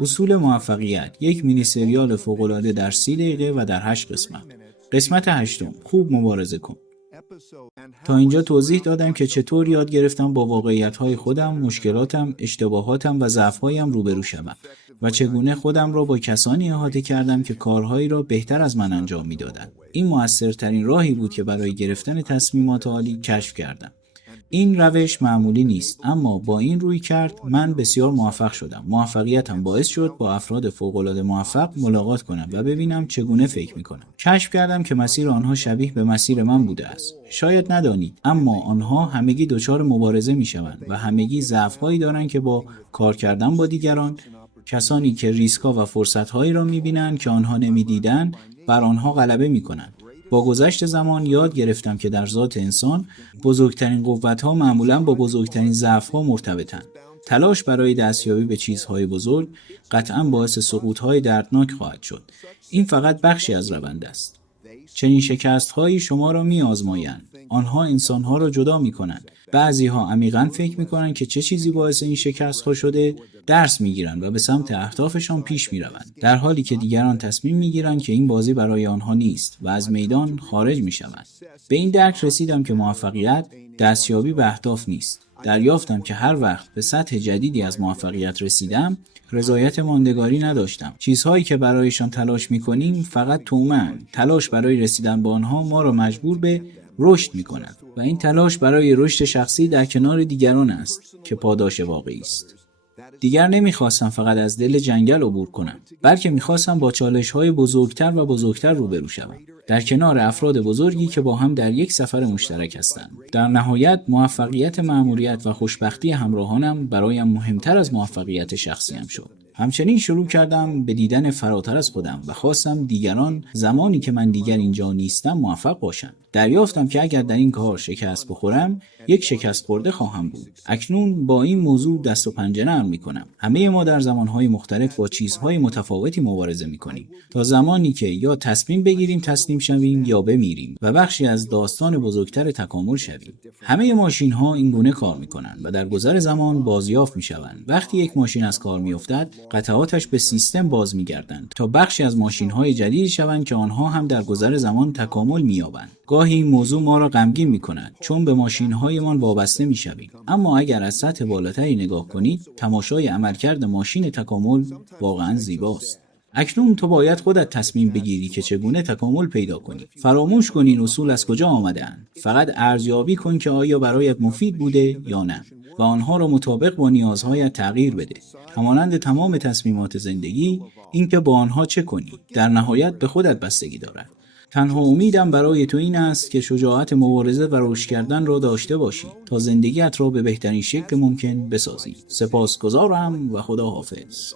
اصول موفقیت، یک مینی سریال فوق‌العاده در 30 دقیقه و در 8 قسمت. قسمت 8: خوب مبارزه کن. تا اینجا توضیح دادم که چطور یاد گرفتم با واقعیت‌های خودم، مشکلاتم، اشتباهاتم و ضعف‌هایم روبرو شوم و چگونه خودم را با کسانی احاطه کردم که کارهایی را بهتر از من انجام می‌دادند. این مؤثرترین راهی بود که برای گرفتن تصمیمات عالی کشف کردم. این روش معمولی نیست، اما با این روی کرد من بسیار موفق شدم. موفقیتم باعث شد با افراد فوق‌العاده موفق ملاقات کنم و ببینم چگونه فکر می‌کنم. کشف کردم که مسیر آنها شبیه به مسیر من بوده است. شاید ندانید، اما آنها همگی دچار مبارزه می‌شوند و همگی ضعف‌هایی دارند که با کار کردن با دیگران، کسانی که ریسک‌ها و فرصت‌هایی را می‌بینند که آنها نمی‌دیدند، بر آنها غلبه می‌کنند. با گذشت زمان یاد گرفتم که در ذات انسان بزرگترین قوت‌ها معمولاً با بزرگترین ضعف‌ها مرتبطند. تلاش برای دستیابی به چیزهای بزرگ قطعاً باعث سقوط‌های دردناک خواهد شد. این فقط بخشی از روند است. چنین شکست‌هایی شما را می‌آزمایند. آنها انسان‌ها را جدا می‌کنند. بعضی‌ها عمیقاً فکر می‌کنند که چه چیزی باعث این شکست‌ها شده، درس می‌گیرند و به سمت اهدافشان پیش می‌روند، در حالی که دیگران تصمیم می‌گیرند که این بازی برای آنها نیست و از میدان خارج می‌شوند. به این درک رسیدم که موفقیت دستیابی به اهداف نیست. دریافتم که هر وقت به سطح جدیدی از موفقیت رسیدم، رضایت ماندگاری نداشتم. چیزهایی که برایشان تلاش می‌کنیم فقط طمع‌اند. تلاش برای رسیدن به آنها ما را مجبور به رشد می‌کند و این تلاش برای رشد شخصی در کنار دیگران است که پاداش واقعی است. دیگر نمی‌خواستم فقط از دل جنگل عبور کنم، بلکه می‌خواستم با چالش‌های بزرگتر و بزرگتر روبرو شوم، در کنار افراد بزرگی که با هم در یک سفر مشترک هستند. در نهایت موفقیت مأموریت و خوشبختی همراهانم برایم مهمتر از موفقیت شخصیم شد. همچنین شروع کردم به دیدن فراتر از خودم و خواستم دیگران زمانی که من دیگر اینجا نیستم موفق باشند. دریافتم که اگر در این کار شکست بخورم، یک شکست خورده خواهم بود. اکنون با این موضوع دست و پنجه نرم می‌کنم. همه ما در زمانهای مختلف با چیزهای متفاوتی مبارزه می‌کنیم، تا زمانی که یا تصمیم بگیریم تسلیم شویم یا بمیریم و بخشی از داستان بزرگتر تکامل شویم. همه ماشین‌ها این گونه کار می‌کنند و در گذر زمان بازیافت می‌شوند. وقتی یک ماشین از کار می‌افتد، قطعاتش به سیستم باز می‌گردند تا بخشی از ماشین‌های جدید شوند که آنها هم در گذر زمان تکامل می‌یابند. گاهی این موضوع ما را غمگین می‌کند، چون به ماشین‌هایمان وابسته می‌شویم. اما اگر از سطح بالاتری نگاه کنید، تماشای عملکرد ماشین تکامل واقعاً زیباست. اکنون تو باید خودت تصمیم بگیری که چگونه تکامل پیدا کنی. فراموش کن این اصول از کجا آمده‌اند. فقط ارزیابی کن که آیا برایت مفید بوده یا نه و آنها را مطابق با نیازهایت تغییر بده. همانند تمام تصمیمات زندگی، اینکه با آنها چه کنی در نهایت به خودت بستگی دارد. تنها امیدم برای تو این است که شجاعت مبارزه و رشد کردن را داشته باشی تا زندگیت را به بهترین شکل ممکن بسازی. سپاسگزارم و خدا حافظ.